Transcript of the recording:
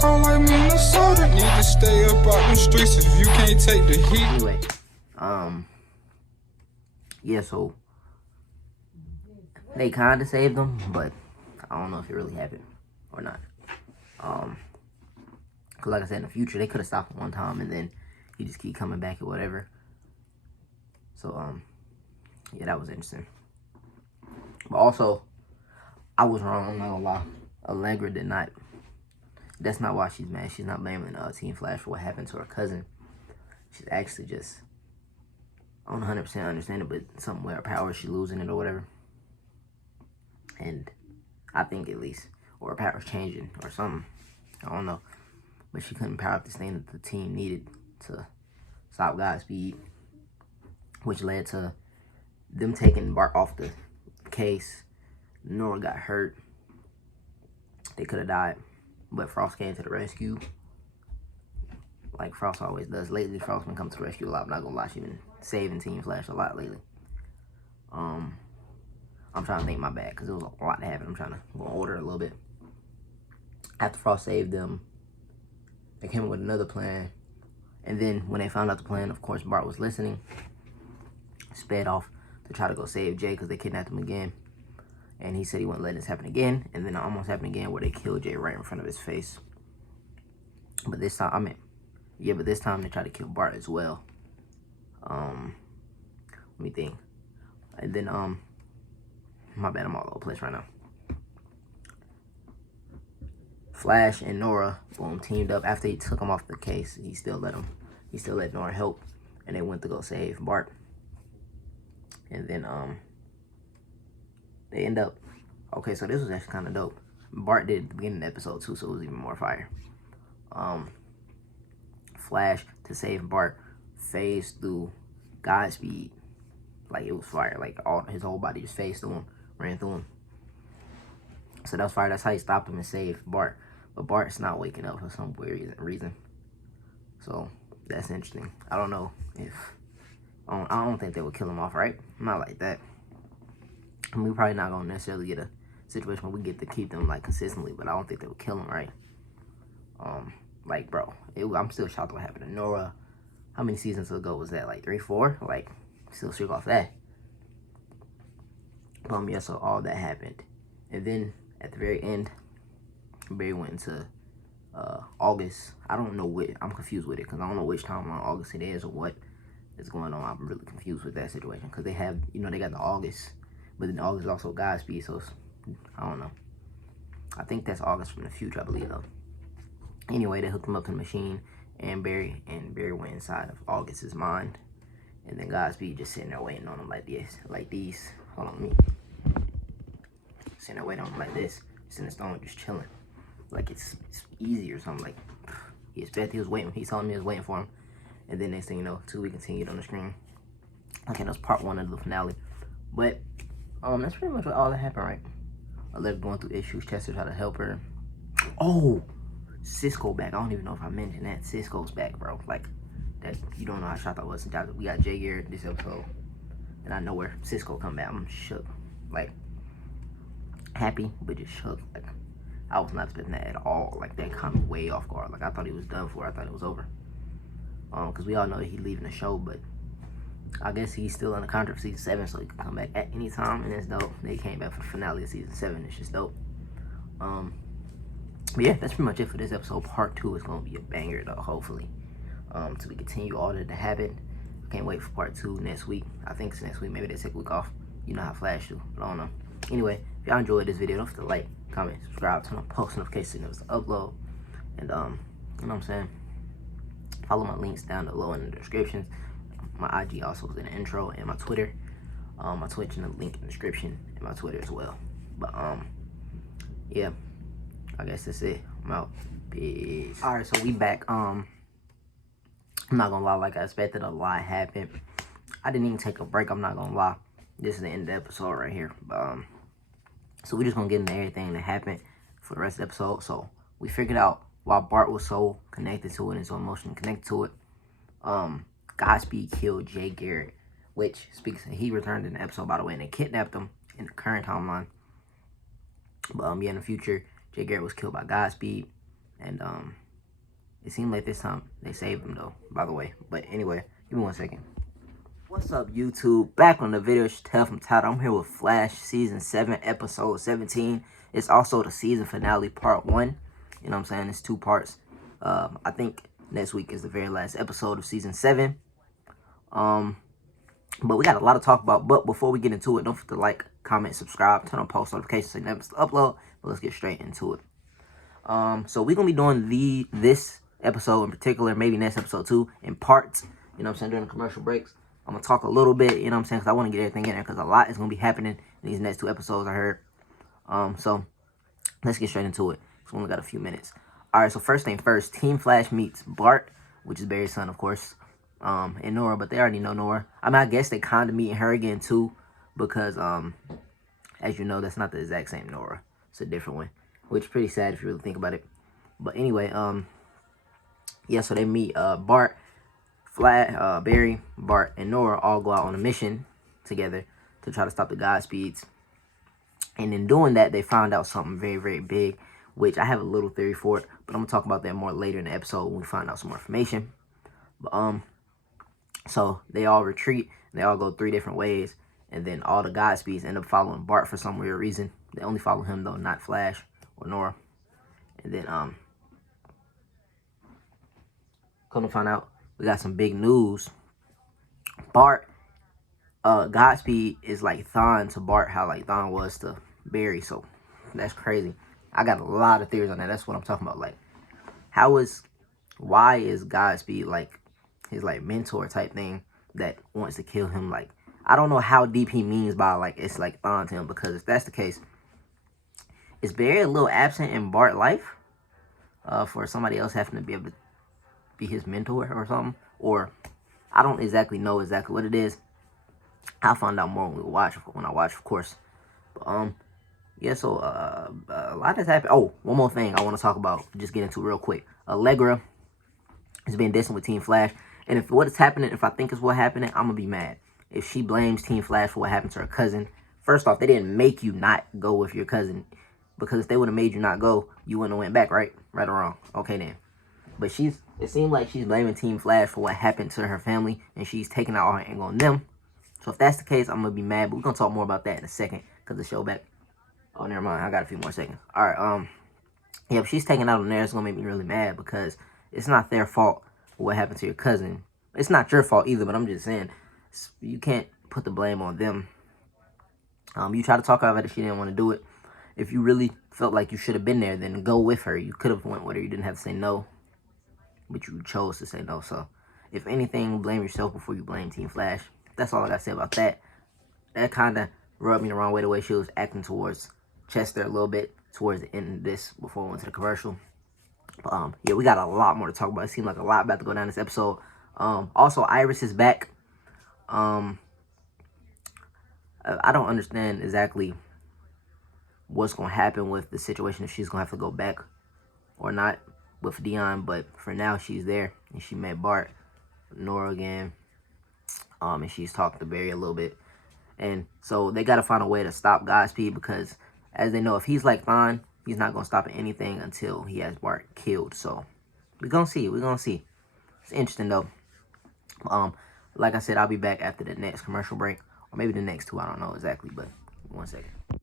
cold like Minnesota. Need to stay up out the streets if you can't take the heat. Anyway, yeah, so they kind of saved him, but I don't know if it really happened or not. Cause like I said, in the future they could have stopped him one time and then he just keep coming back or whatever. So yeah, that was interesting. But also, I was wrong. I'm not gonna lie. Allegra did not. That's not why she's mad. She's not blaming Team Flash for what happened to her cousin. She's actually just, I don't 100% understand it, but something with her power, she's losing it or whatever. And I think at least, or her power's changing or something. I don't know. But she couldn't power up this thing that the team needed to stop Godspeed, which led to them taking Bart off the case. Nora got hurt. They could have died, but Frost came to the rescue, like Frost always does. Lately, Frost been coming to the rescue a lot. I'm not gonna lie, she's been saving Team Flash a lot lately. I'm trying to think my bad because it was a lot to happen. I'm trying to go in order a little bit. After Frost saved them, they came up with another plan, and then when they found out the plan, of course, Bart was listening. Sped off to try to go save Jay because they kidnapped him again. And he said he wouldn't let this happen again. And then it almost happened again where they killed Jay right in front of his face. But this time, but this time they tried to kill Bart as well. Let me think. And then, my bad, I'm all over the place right now. Flash and Nora, boom, teamed up. After he took him off the case, he still let Nora help. And they went to go save Bart. And then, they end up, okay, so this was actually kind of dope. Bart did the beginning of the episode too, so it was even more fire. Flash, to save Bart, phased through Godspeed. Like, it was fire. Like, his whole body just phased through him, ran through him. So that was fire. That's how he stopped him and saved Bart. But Bart's not waking up for some weird reason. So, that's interesting. I don't know if, I don't think they would kill him off, right? Not like that. And we're probably not going to necessarily get a situation where we get to keep them, like, consistently, but I don't think they would kill him, right? Like, bro, I'm still shocked what happened to Nora. How many seasons ago was that? Like, 3, 4? Like, still shook off that. Yeah, so all that happened. And then, at the very end, Barry went into August. I don't know what, I'm confused with it, because I don't know which time on August it is or what is going on. I'm really confused with that situation, because they have, they got the August. But then August is also Godspeed, so I don't know. I think that's August from the future, I believe, though. Anyway, they hooked him up to the machine, and Barry went inside of August's mind. And then Godspeed just sitting there waiting on him like this, Hold on, me. Sitting there waiting on him like this, just in the stone, just chilling. Like it's easy or something. Like, he expected, he was waiting. He told me he was waiting for him. And then next thing you know, 2 weeks continued on the screen. Okay, that was part 1 of the finale. But that's pretty much what all that happened, right? Allegra going through issues, Chester tried to help her. Oh, Cisco back. I don't even know if I mentioned that. Cisco's back, bro. Like, that, you don't know how shocked I was. We got Jay Garrett this episode. And I know where Cisco come back. I'm shook. Like, happy, but just shook. Like, I was not expecting that at all. Like, that kind of way off guard. Like, I thought he was done for. I thought it was over. Because we all know that he's leaving the show, but I guess he's still in the contract for season 7, so he can come back at any time, and that's dope. They came back for the finale of season 7. It's just dope. But yeah, that's pretty much it for this episode. Part 2 is going to be a banger, though, hopefully. So we continue all that to happen. Can't wait for part 2 next week. I think it's next week. Maybe they take a week off. You know how Flash do, but I don't know. Anyway, if y'all enjoyed this video, don't forget to like, comment, subscribe, turn on post notifications to upload. And, you know what I'm saying? Follow my links down below in the descriptions. My IG also is in the intro, and my Twitter. My Twitch in the link in the description, and my Twitter as well. But, yeah. I guess that's it. I'm out. Peace. Alright, so we back. I'm not gonna lie, like I expected, a lot happened. I didn't even take a break, I'm not gonna lie. This is the end of the episode right here. But, so we're just gonna get into everything that happened for the rest of the episode. So we figured out why Bart was so connected to it and so emotionally connected to it. Godspeed killed Jay Garrett, which speaks, he returned in the episode, by the way, and they kidnapped him in the current timeline. But yeah, in the future, Jay Garrett was killed by Godspeed. And it seemed like this time they saved him though, by the way. But anyway, give me 1 second. What's up, YouTube? Back on the video. It's Tell from Title. I'm here with Flash Season 7, Episode 17. It's also the season finale, Part 1. You know what I'm saying? It's 2 parts. I think next week is the very last episode of Season 7. But we got a lot to talk about. But before we get into it, don't forget to like, comment, subscribe, turn on post notifications so you never miss the upload. But let's get straight into it. So we're gonna be doing this episode in particular, maybe next episode too, in parts. You know what I'm saying? During the commercial breaks, I'm gonna talk a little bit. You know what I'm saying? Because I want to get everything in there because a lot is gonna be happening in these next 2 episodes. I heard. So let's get straight into it. So we only got a few minutes. All right. So first thing first, Team Flash meets Bart, which is Barry's son, of course, and Nora. But they already know Nora. I mean, I guess they kind of meeting her again too, because as you know, that's not the exact same Nora. It's a different one. Which is pretty sad if you really think about it. But anyway, yeah, so they meet Bart, Barry, Bart, and Nora all go out on a mission together to try to stop the Godspeeds. And in doing that, they found out something very, very big, which I have a little theory for it, but I'm gonna talk about that more later in the episode when we find out some more information. But so they all retreat, they all go 3 different ways, and then all the Godspeeds end up following Bart for some weird reason. They only follow him though, not Flash or Nora. And then come to find out, we got some big news. Bart, Godspeed is like Thawne to Bart, how like Thawne was to Barry. So that's crazy. I got a lot of theories on that. That's what I'm talking about. Like, why is Godspeed like his like mentor type thing that wants to kill him? Like, I don't know how deep he means by like it's like Thawne to him, because if that's the case, is Barry a little absent in Bart's life for somebody else having to be able to be his mentor or something? Or I don't exactly know exactly what it is. I'll find out more when I watch, of course. But yeah, so a lot has happened. Oh, one more thing I want to talk about, just get into real quick. Allegra has been dissing with Team Flash, and if what is happening, if I think is what happening, I'm gonna be mad. If she blames Team Flash for what happened to her cousin, first off, they didn't make you not go with your cousin, because if they would have made you not go, you wouldn't have went back, right? Right or wrong? Okay then. But it seemed like she's blaming Team Flash for what happened to her family, and she's taking out all her anger on them. So if that's the case, I'm gonna be mad. But we're gonna talk more about that in a second, because the show back. Oh, never mind. I got a few more seconds. All right. Yeah, if she's taking out on there, it's gonna make me really mad, because it's not their fault for what happened to your cousin. It's not your fault either. But I'm just saying, you can't put the blame on them. You tried to talk her out of it. She didn't want to do it. If you really felt like you should have been there, then go with her. You could have went with her. You didn't have to say no, but you chose to say no. So, if anything, blame yourself before you blame Team Flash. That's all I got to say about that. That kind of rubbed me the wrong way, the way she was acting towards Chester a little bit towards the end of this before we went to the commercial. But, yeah, we got a lot more to talk about. It seemed like a lot about to go down this episode. Also, Iris is back. I don't understand exactly what's going to happen with the situation, if she's going to have to go back or not with Dion, but for now she's there, and she met Bart, Nora again, and she's talked to Barry a little bit, and so they got to find a way to stop Godspeed, because as they know, if he's like Thawne, he's not going to stop at anything until he has Bart killed. So we're going to see. It's interesting though. Like I said, I'll be back after the next commercial break, or maybe the next 2, I don't know exactly, but 1 second.